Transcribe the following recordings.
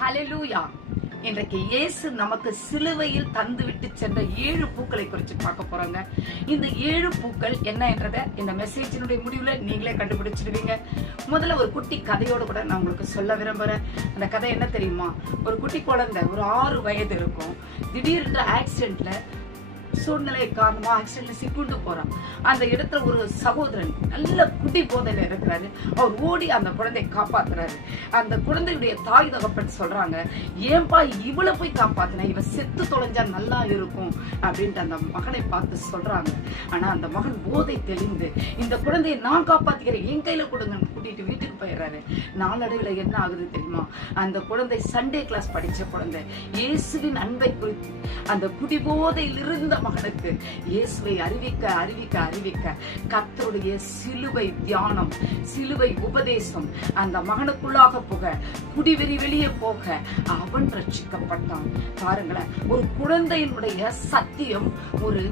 ஹல்லேலூயா. இன்றைக்கு இயேசு நமக்கு சிலுவையில் தந்துவிட்டு சென்ற 7 பூக்களை குறித்து பார்க்க போறோங்க. இந்த 7 பூக்கள் என்ன என்றதை இந்த மெசேஜினுடைய முடிவுல நீங்களே கண்டுபிடிச்சிடுவீங்க. முதல்ல ஒரு குட்டி கதையோட கூட நான் உங்களுக்கு சொல்ல விரும்புறேன். அந்த கதை என்ன தெரியுமா? ஒரு குட்டி குழந்தை, ஒரு 6 வயது இருக்கும். திடீரென்று ஆக்சிடென்ட்ல சூழ்நிலை காரணமா ஆக்சிடென்ட்ல சிக்குண்டு போறான். அந்த இடத்துல ஒரு சகோதரன் நல்ல குடி போதையில இருக்கிறாரு. அவர் ஓடி அந்த குழந்தையை காப்பாத்துறாரு. அந்த குழந்தையுடைய தாய் தகப்பன் சொல்றாங்க, ஏன்பா இவ்வளவு போய் காப்பாத்தின, இவ செத்து தொலைஞ்சா நல்லா இருக்கும் அப்படின்ட்டு அந்த மகனை பார்த்து சொல்றாங்க. ஆனா அந்த மகன் போதை தெளிந்து, இந்த குழந்தையை நான் காப்பாத்திக்கிறேன், என் கையில கொடுங்கன்னு கூட்டிட்டு வீட்டுக்கு போயிடுறாரு. நாளடைவுல என்ன ஆகுது தெரியுமா? அந்த குழந்தை சண்டே கிளாஸ் படிச்ச குழந்தை இயேசுவின் அன்பை குறித்து அந்த குடிபோதையில் இருந்த மகனுக்கு இயேசுவை அறிவிக்க அறிவிக்க அறிவிக்க கர்த்தருடைய சிலுவை தியானம், சிலுவை உபதேசம் அந்த மகனுக்குள்ளாக போக, குடிவெறி வெளியே போக அவன் ரட்சிக்கப்பட்டான். பாருங்களேன், ஒரு குழந்தையினுடைய சத்தியம் ஒரு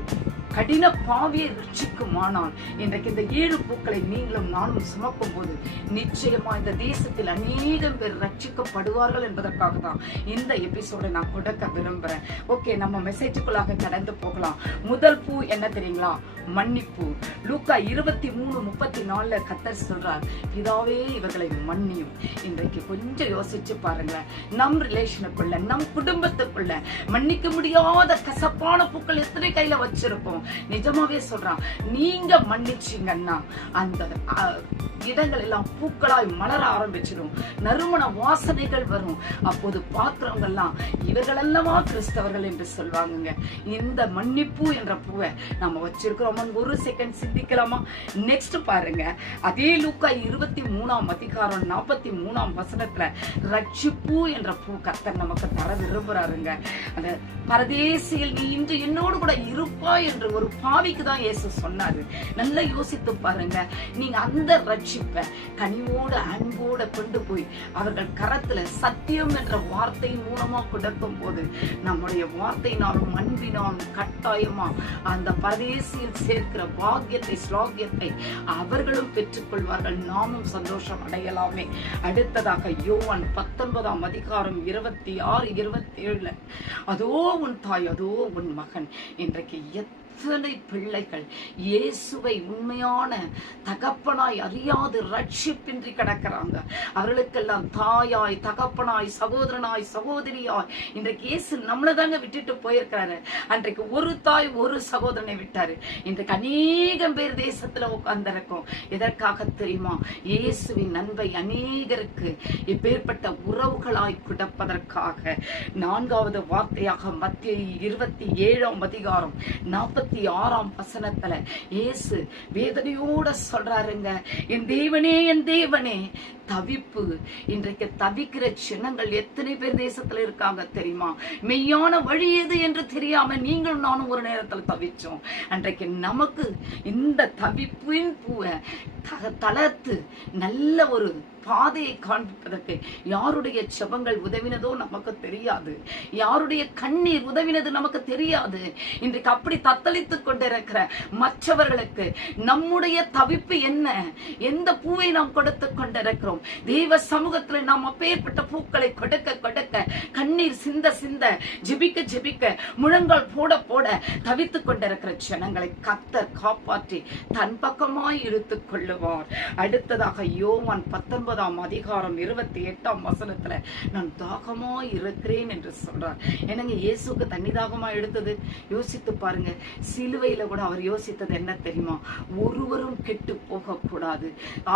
கடின பாவியை ரட்சிக்குமானால் இன்றைக்கு இந்த 7 பூக்களை நீங்களும் நானும் சுமக்கும் போது நிச்சயமா இந்த தேசத்தில் அநேகம் பேர் ரட்சிக்கப்படுவார்கள் என்பதற்காக தான் இந்த எபிசோடை நான் கொடுக்க விரும்புறேன். ஓகே, நம்ம மெசேஜுக்குள்ளாக கடந்து போகலாம். முதல் பூ என்ன தெரியுங்களா? மன்னிப்பு. லூக்கா 23:34 கர்த்தர் சொல்றார், பிதாவே இவர்களை மன்னியும். இன்றைக்கு கொஞ்சம் யோசிச்சு பாருங்களேன், நம் ரிலேஷனுக்குள்ள, நம் குடும்பத்துக்குள்ள மன்னிக்க முடியாத கசப்பான பூக்கள் எத்தனை கையில வச்சிருப்போம். நிஜமாவே சொல்றான், நீங்க மன்னிச்சீங்கன்னா அந்த இடங்கள் எல்லாம் பூக்களாய் மலர ஆரம்பிச்சிடும், நறுமண வாசனைகள் வரும். அப்போது பாக்குறவங்க எல்லாம் இவர்கள் அல்லவா கிறிஸ்தவர்கள் என்று சொல்வாங்க. இந்த மன்னிப்பு என்ற பூவை நம்ம வச்சிருக்கிறோம். ஒரு செகண்ட் சிந்திக்கலாமா? நெக்ஸ்ட் பாருங்க, அதே லூக்கா 23:43 ரட்சிப்பு என்ற பூ கர்த்தர் நமக்கு தர விரும்புறாருங்க. அந்த பரதேசியில் நீ இன்று என்னோடு கூட இருப்பாய் என்று ஒரு பாவிக்கு தான் இயேசு சொன்னாரு. நல்லா யோசித்து பாருங்க. நீங்க அந்த ரட்சிப்பை கனிவோடு அன்போட கொண்டு போய் அவர்கள் கரத்துல சத்தியம் என்ற வார்த்தை மூலமா கொடுக்கும் போது நம்முடைய வார்த்தையினாலும் அன்பினாலும் கட்டாயமா அந்த பரதேசியில் சேர்க்கிற பாக்கியத்தை, ஸ்லாகியத்தை அவர்களும் பெற்றுக்கொள்வார்கள். நாமும் சந்தோஷம் அடையலாமே. அடுத்ததாக யோவான் 19:26-27 அதோ உன் தாய், அதோ உன் மகன். இன்றைக்கு எத்தனை பிள்ளைகள் இயேசுவை உண்மையான தகப்பனாய் அறியாது ரட்சிப்பின்றி கிடக்கிறாங்க. அவர்களுக்கெல்லாம் தாயாய், தகப்பனாய், சகோதரனாய், சகோதரியாய் இன்றைக்கு இயேசு நம்மளை தாங்க விட்டுட்டு போயிருக்கிறாரு. அன்றைக்கு ஒரு தாய் ஒரு சகோதரனை விட்டாரு. இன்றைக்கு அநேகம் பேர் தேசத்துல உட்கார்ந்திருக்கோம். எதற்காக தெரியுமா? இயேசுவின் அன்பை அநேகருக்கு இப்பேற்பட்ட உறவுகளாய் கொடுப்பதற்காக. 4வது வார்த்தையாக மத்தேயு 27:46 இயேசு வேதனையோட சொல்றாருங்க, என் தேவனே, என் தேவனே. தவிப்பு. இன்றைக்கு தவிக்கிற சின்னங்கள் எத்தனை பேர் தேசத்துல இருக்காங்க தெரியுமா? மெய்யான வழி எது என்று தெரியாம நீங்களும் நானும் ஒரு நேரத்துல தவிச்சோம். அன்றைக்கு நமக்கு இந்த தவிப்பின் பூவை தளர்த்து நல்ல ஒரு பாதையை காண்பிப்பதற்கு யாருடைய செபங்கள் உதவினதோ நமக்கு தெரியாது, யாருடைய கண்ணீர் உதவினது நமக்கு தெரியாது. இன்றைக்கு அப்படி தத்தளித்துக் கொண்டிருக்கிற மற்றவர்களுக்கு நம்முடைய தவிப்பு என்ன, எந்த பூவை நாம் கொடுத்து கொண்டிருக்கிறோம்? தெய்வ சமூகத்துல நாம் அப்பேற்பட்ட பூக்களை கொடுக்க கொடுக்க, கண்ணீர் சிந்த சிந்த, ஜெபிக்க ஜெபிக்க, முழங்கால் போட போட தவித்துக் கொண்டிருக்கிற ஜனங்களை கர்த்தர் காப்பாற்றி தன் பக்கமாய் இழுத்துக் கொள்ளுவார். அடுத்ததாக யோவான் 19:28 நான் தாகமாய் இருக்கிறேன் என்று சொல்றார். என்னங்க, இயேசுக்கு தண்ணி தாகமா எடுத்தது? யோசித்து பாருங்க. சிலுவையில கூட அவர் யோசித்தது என்ன தெரியுமா? ஒருவரும் கெட்டு போக கூடாது,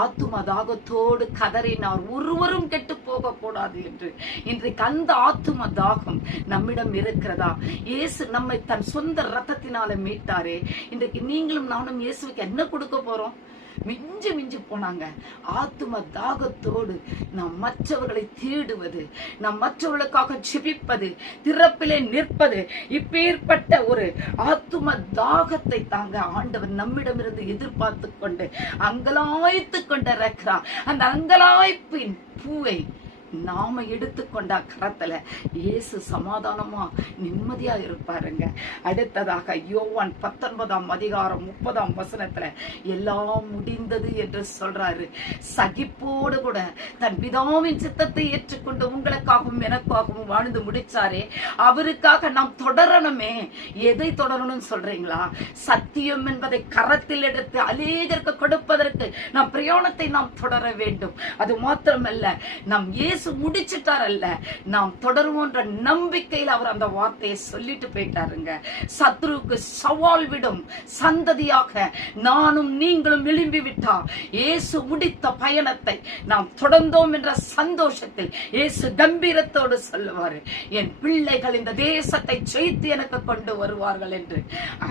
ஆத்தும தாகத்தோடு கதறினார், ஒருவரும் கெட்டு போக கூடாது என்று. இன்றைக்கு அந்த ஆத்தும தாகம் நம்மிடம் இருக்கிறதா? இயேசு நம்மை தன் சொந்த ரத்தத்தினால மீட்டாரே. இன்றைக்கு நீங்களும் நானும் இயேசுக்கு என்ன கொடுக்க போறோம்? மிஞ்சி மிஞ்சி போனாங்க ஆத்தும தாகத்தோடு நாம் மற்றவர்களை தேடுவது, நாம் மற்றவர்களுக்காக ஜெபிப்பது, திறப்பிலே நிற்பது, இப்பேற்பட்ட ஒரு ஆத்தும தாகத்தை தாங்க ஆண்டவர் நம்மிடமிருந்து எதிர்பார்த்து கொண்டு அங்கலாய்த்து கொண்டிருக்கிறார். அந்த அங்கலாய்ப்பின் பூவை நாம எடுத்துக்கொண்டா கரத்துல இயேசு சமாதானமா நிம்மதியா இருப்பாருங்க. அடுத்ததாக யோவான் 19:30 எல்லாம் முடிந்தது என்று சொல்றாரு. சகிப்போடு கூட தன் பிதாவின் சித்தத்தை ஏற்றுக்கொண்டு உங்களுக்காகவும் எனக்காகவும் வாழ்ந்து முடிச்சாரே, அவருக்காக நாம் தொடரணுமே. எதை தொடரணும் சொல்றீங்களா? சத்தியம் என்பதை கரத்தில் எடுத்து அநேகருக்கு கொடுப்பதற்கு நம் பிரயாணத்தை நாம் தொடர வேண்டும். அது மாத்திரமல்ல, நாம் இயேசு முடிச்சிட்டார் அல்ல, நாம் தொடருவோன்ற நம்பிக்கையில் அவர் அந்த வார்த்தையை சொல்லிட்டு போயிட்டாருங்க. சத்ருவுக்கு சவால் விடும் சந்ததியாக நானும் நீங்களும் எழும்பி விட்டா இயேசு முடித்த பயணத்தை நாம் தொடர்ந்தோம் என்ற சந்தோஷத்தில் இயேசு கம்பீரத்தோடு சொல்லுவாரு, என் பிள்ளைகள் இந்த தேசத்தை ஜெயித்து எனக்கு கொண்டு வருவார்கள் என்று.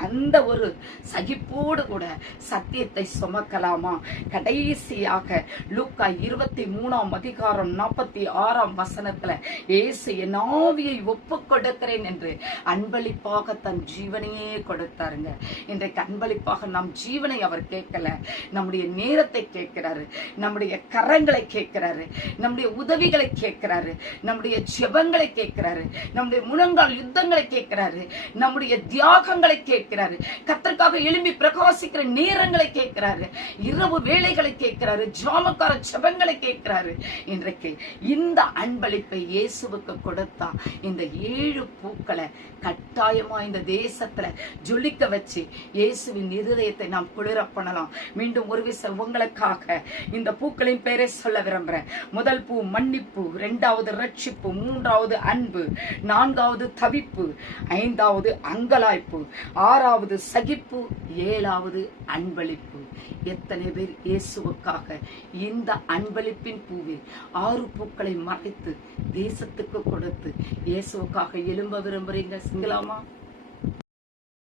அந்த ஒரு சகிப்போடு கூட சத்தியத்தை சுமக்கலாமா? கடைசியாக லூக்கா 23:46 இயேசு என் ஆவியை ஒப்புக் கொடுக்கிறேன் என்று அன்பளிப்பாக தன் ஜீவனையே கொடுத்தாருங்க. இன்றைக்கு அன்பளிப்பாக நம் ஜீவனை அவர் கேட்கல, நம்முடைய நேரத்தை கேட்கிறாரு, நம்முடைய கரங்களை கேட்கிறாரு, நம்முடைய உதவிகளை கேட்கிறாரு, நம்முடைய ஜெபங்களை கேட்கிறாரு, நம்முடைய முழங்கால் யுத்தங்களை கேட்கிறாரு, நம்முடைய தியாகங்களை கேட்கிறாரு, கர்த்தருக்காக எழும்பி பிரகாசிக்கிற நேரங்களை கேட்கிறாரு, இரவு வேளைகளை கேட்கிறாரு, ஜாமக்கார ஜெபங்களை கேட்கிறாரு. இன்றைக்கு இந்த அன்பளிப்பை இயேசுவுக்கு கொடுத்தா இந்த 7 பூக்களை கட்டாயமா இந்த தேசத்துல ஜொலிக்க வச்சு இயேசுவின் இருதயத்தை நாம் குளிர பண்ணலாம். மீண்டும் ஒரு விஷயம் உங்களுக்காக இந்த பூக்களின் பெயரை சொல்ல விரும்புறேன். முதல் பூ மன்னிப்பு, 2வது ரட்சிப்பு, 3வது அன்பு, 4வது தவிப்பு, 5வது அங்கலாய்ப்பு, 6வது சகிப்பு, 7வது அன்பளிப்பு. எத்தனை பேர் இயேசுவுக்காக இந்த அன்பளிப்பின் பூவில் 6 பூக்களை மறைத்து தேசத்துக்கு கொடுத்து இயேசுவுக்காக எழும்ப விரும்புறீங்க? சிங்கலாமா?